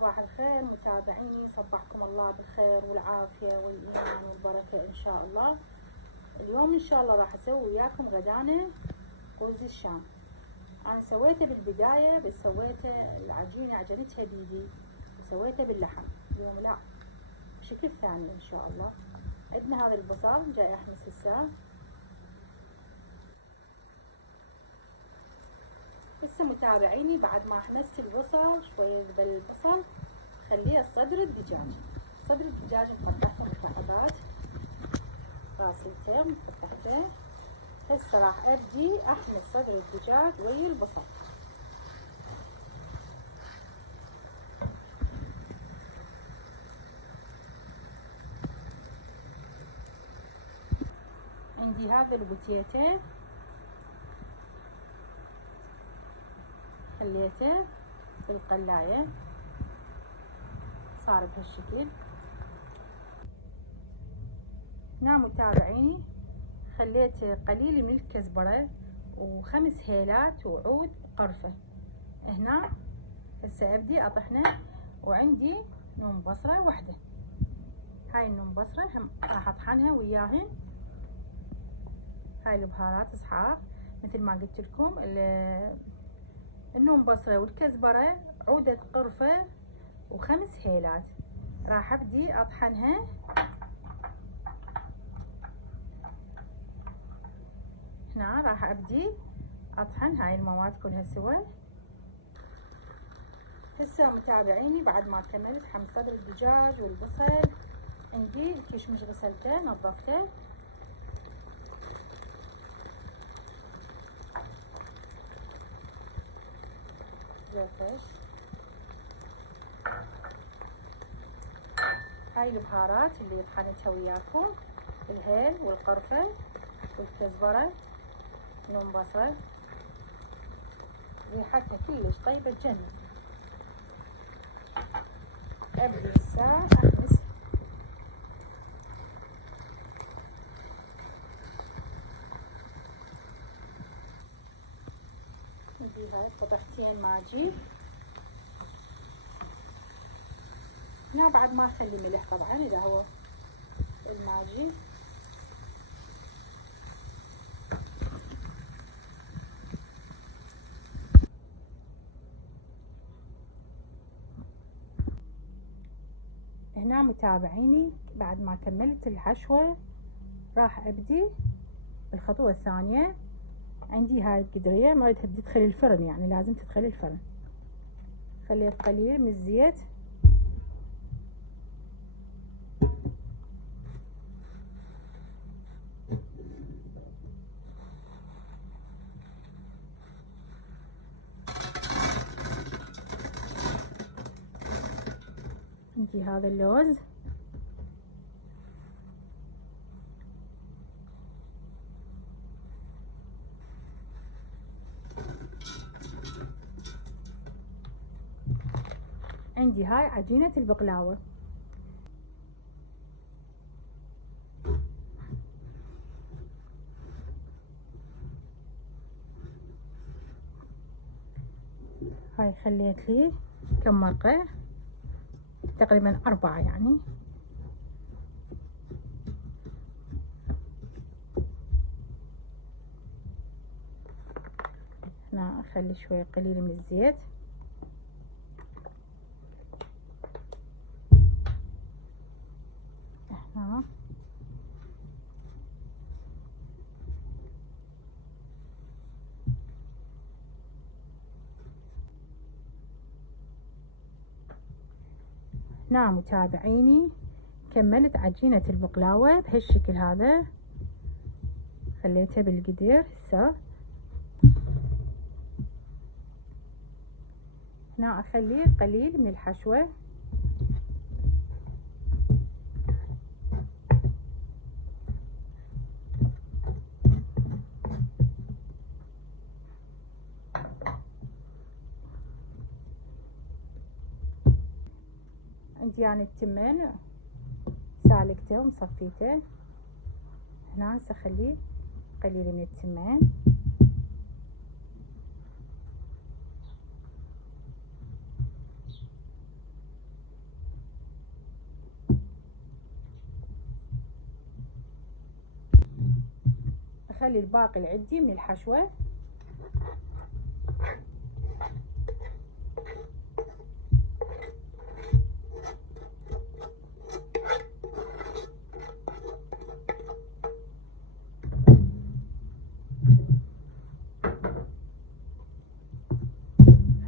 صباح الخير متابعيني، صبحكم الله بالخير والعافية والإيمان والبركة إن شاء الله. اليوم إن شاء الله راح أسوي وياكم غدانا رز الشام. أنا سويته بالبداية بس سويته العجينة عجنتها بيدي وسويته باللحم. اليوم لا، بشكل ثاني إن شاء الله. عندنا هذا البصل جاي أحمس هسه متابعيني. بعد ما حمست البصل شوية بالبصل خليه صدر الدجاج. صدر الدجاج مقطعته مكعبات غاسلته مقطعته. هسه راح ابدي احمس صدر الدجاج ويا البصل. عندي هذا البوتيتة خليته بالقلاية صار بهالشكل. هنا متابعيني خليت قليل من الكزبرة و5 هيلات وعود قرفة. هنا هسه ابدي اطحنه. وعندي نوم بصرة واحدة، هاي النوم بصرة هم راح اطحنها وياهن. هاي البهارات صحار مثل ما قلت لكم، النوم بصرة والكزبرة عودة قرفة و5 هيلات. راح ابدي اطحنها. هنا راح ابدي اطحن هاي المواد كلها سوا. هسه متابعيني بعد ما كملت حمص صدر الدجاج والبصل، عندي الكشمش غسلته نظفته. زرفش. هاي البهارات اللي طحنتها وياكم، الهيل والقرفة والكزبرة نوم بصل، ريحتها كلش طيبة تجنن. ابدي الساعة احمس. عندي هاي قطعتين ماجي. هنا بعد ما اخلي ملح طبعا اذا هو الماجي. هنا متابعيني بعد ما كملت الحشوة راح ابدي بالخطوة الثانية. عندي هاي القدرية ما اريدها تدخل الفرن، يعني لازم تدخل الفرن. خليت قليل من الزيت. عندي هذا اللوز. عندي هاي عجينة البقلاوة. هاي خليت لي كم مرقة، تقريبا 4 يعني. هنا اخلي شوي قليل من الزيت. هنا هنا متابعيني كملت عجينة البقلاوة بهالشكل هذا. خليتها بالقدر. هسه هنا اخلي قليل من الحشوة. عندي يعني التمن سالكته ومصفيته. هنا هسه اخلي قليل من التمن. اخلي الباقي اللي عندي من الحشوة.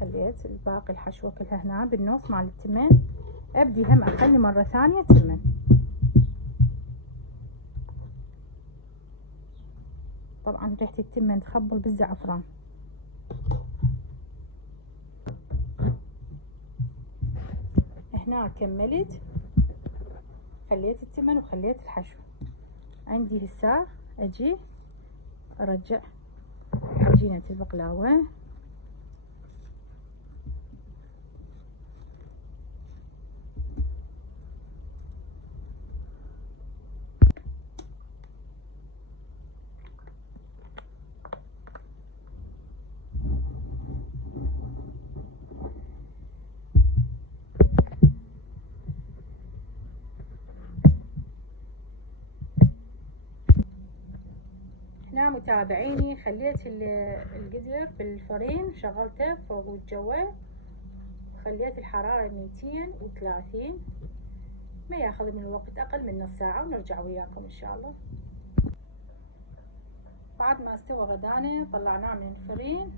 خليت الباقي الحشوة كلها هنا بالنص مال التمن. ابدي هم اخلي مرة ثانية تمن. طبعا ريحة التمن تخبل بالزعفران. هنا كملت، خليت التمن وخليت الحشو. عندي هسه اجي ارجع عجينة البقلاوة. هنا متابعيني خليت القدر بالفرين، شغلته فوق الجوة، وخليت الحرارة 230. ما ياخذ من الوقت اقل من نص ساعة، ونرجع وياكم ان شاء الله. بعد ما استوى غدانه طلعناه من الفرين،